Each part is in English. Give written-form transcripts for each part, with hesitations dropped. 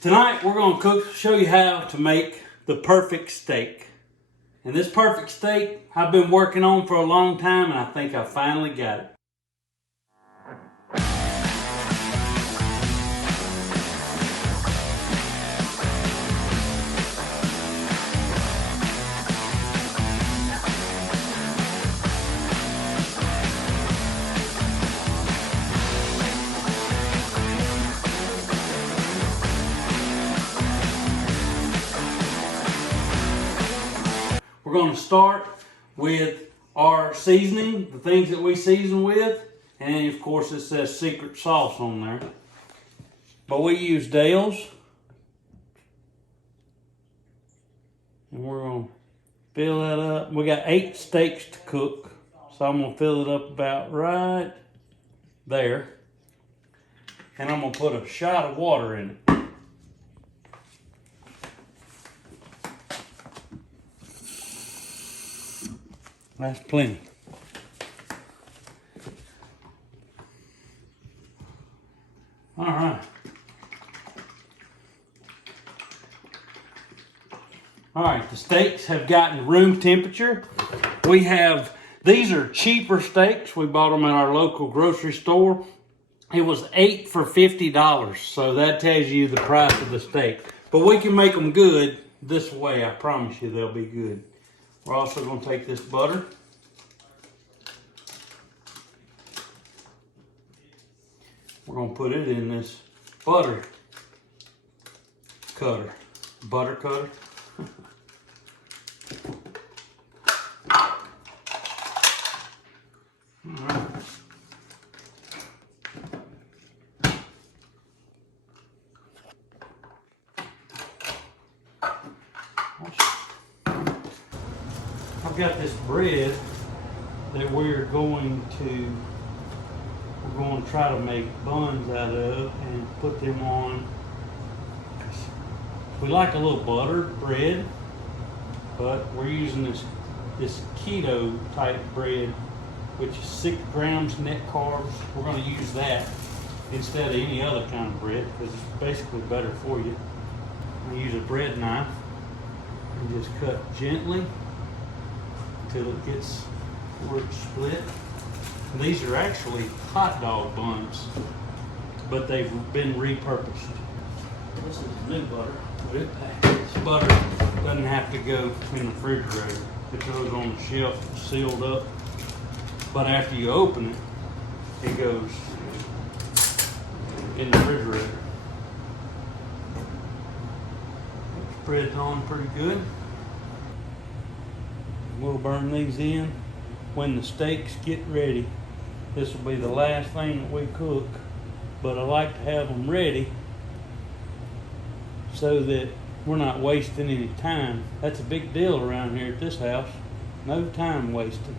Tonight we're going to show you how to make the perfect steak. And this perfect steak I've been working on for a long time, and I think I finally got it. We're going to start with our seasoning, the things that we season with, and of course it says secret sauce on there. But we use Dale's, and we're going to fill that up. We got 8 steaks to cook, so I'm going to fill it up about right there, and I'm going to put a shot of water in it. That's plenty. All right. All right, the steaks have gotten room temperature. These are cheaper steaks. We bought them at our local grocery store. It was 8 for $50, so that tells you the price of the steak. But we can make them good this way. I promise you they'll be good. We're also going to take this butter. We're going to put it in this butter cutter. Butter cutter. All right. I've got this bread that we're going to try to make buns out of and put them on. We like a little buttered bread, but we're using this keto type bread, which is 6 grams net carbs. We're going to use that instead of any other kind of bread because it's basically better for you. I'm going to use a bread knife and just cut gently until it gets where it's split. And these are actually hot dog buns, but they've been repurposed. This is new butter. This butter doesn't have to go in the refrigerator. It goes on the shelf sealed up. But after you open it, it goes in the refrigerator. Spread's on pretty good. We'll burn these in when the steaks get ready. This will be the last thing that we cook, but I like to have them ready so that we're not wasting any time. That's a big deal around here at this house. No time wasted.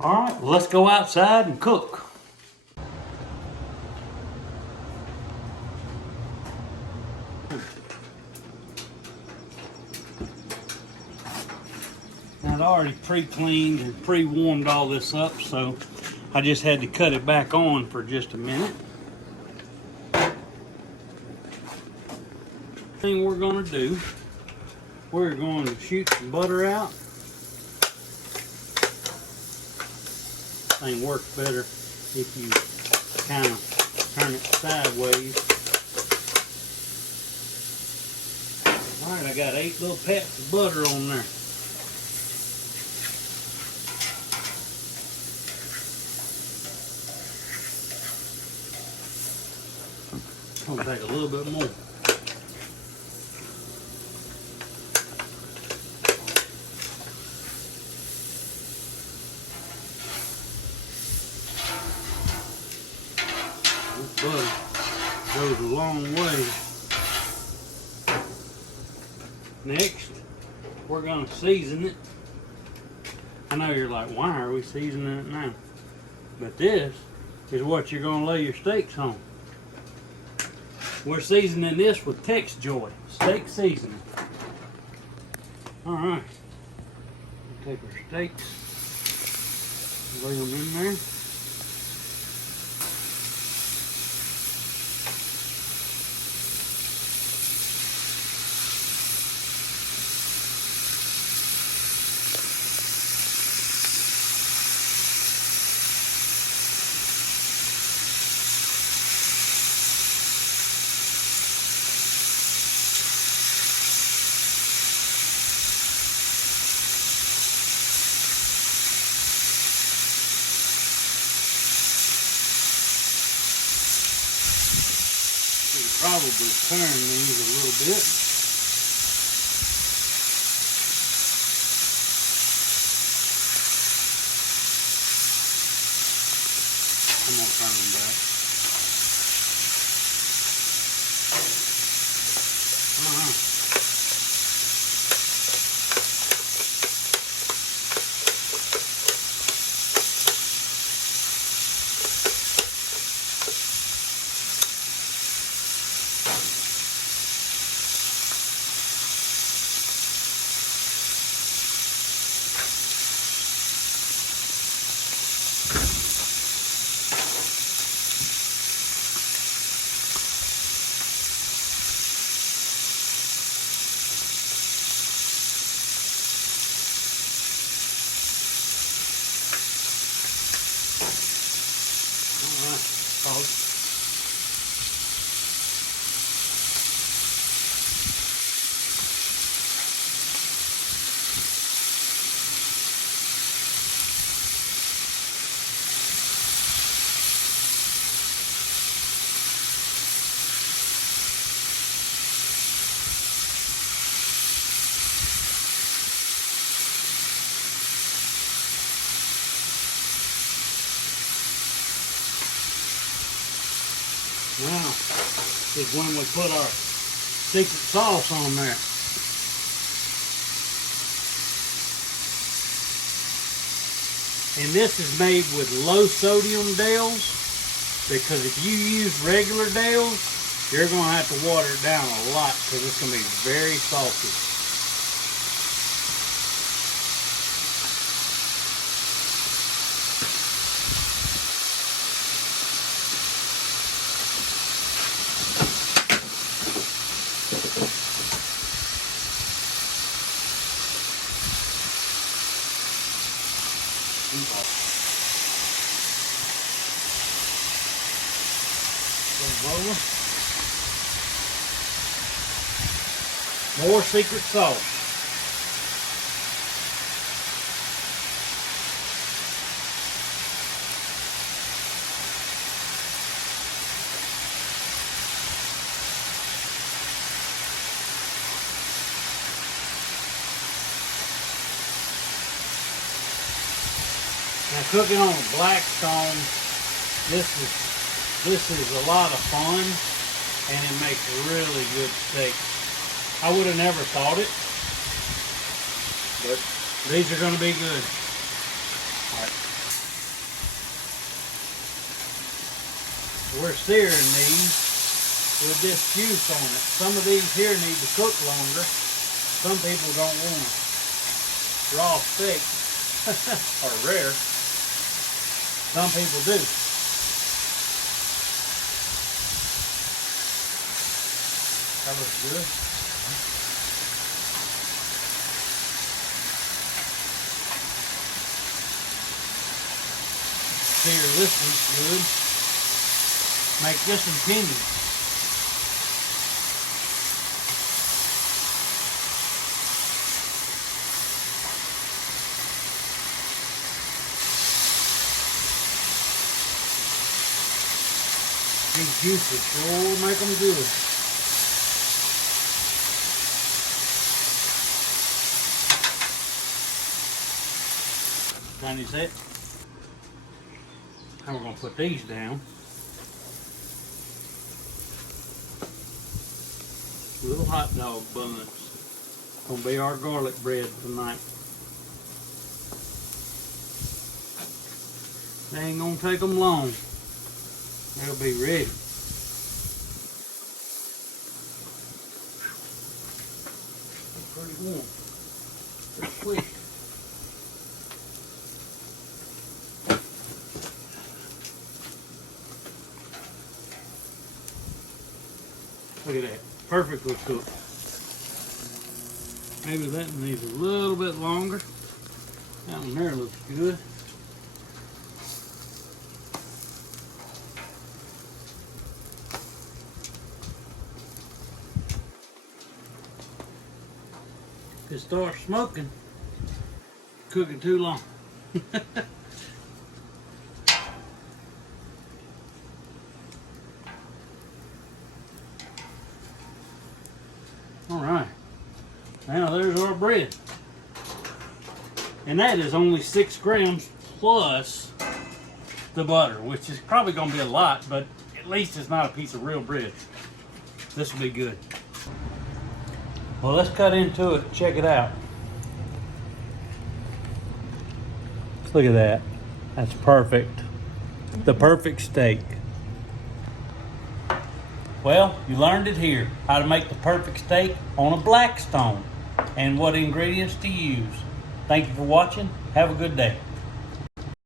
All right, well, let's go outside and cook. Now, I'd already pre-cleaned and pre-warmed all this up, so I just had to cut it back on for just a minute. Thing we're going to do, we're going to shoot some butter out. Thing works better if you kind of turn it sideways. All right, I got 8 little pats of butter on there. I'm gonna take a little bit more. Butter goes a long way. Next, we're going to season it. I know you're like, why are we seasoning it now? But this is what you're going to lay your steaks on. We're seasoning this with Tex Joy steak seasoning. All right. We'll take our steaks, lay them in there. Probably turn these a little bit. I'm gonna turn them back. Now is when we put our secret sauce on there. And this is made with low sodium Dales, because if you use regular Dales, you're going to have to water it down a lot because it's going to be very salty. More secret sauce. Now, cooking on a Blackstone, this is a lot of fun, and it makes really good steak. I would have never thought it, but these are going to be good. All right. We're searing these with this juice on it. Some of these here need to cook longer. Some people don't want a raw steak, or rare. Some people do. That looks good. Sear this one's good. Make this one tender. These juices sure make them good. Tiny set. Now we're going to put these down. Little hot dog buns. Gonna be our garlic bread tonight. They ain't gonna take them long. They'll be ready. pretty warm. Pretty quick. Look at that. Perfectly cooked. Maybe that one needs a little bit longer. That one there looks good. If it starts smoking, cooking too long. All right, now there's our bread. And that is only 6 grams plus the butter, which is probably gonna be a lot, but at least it's not a piece of real bread. This will be good. Well, let's cut into it, check it out. Let's look at that. That's perfect. The perfect steak. Well, you learned it here, how to make the perfect steak on a Blackstone and what ingredients to use. Thank you for watching. Have a good day.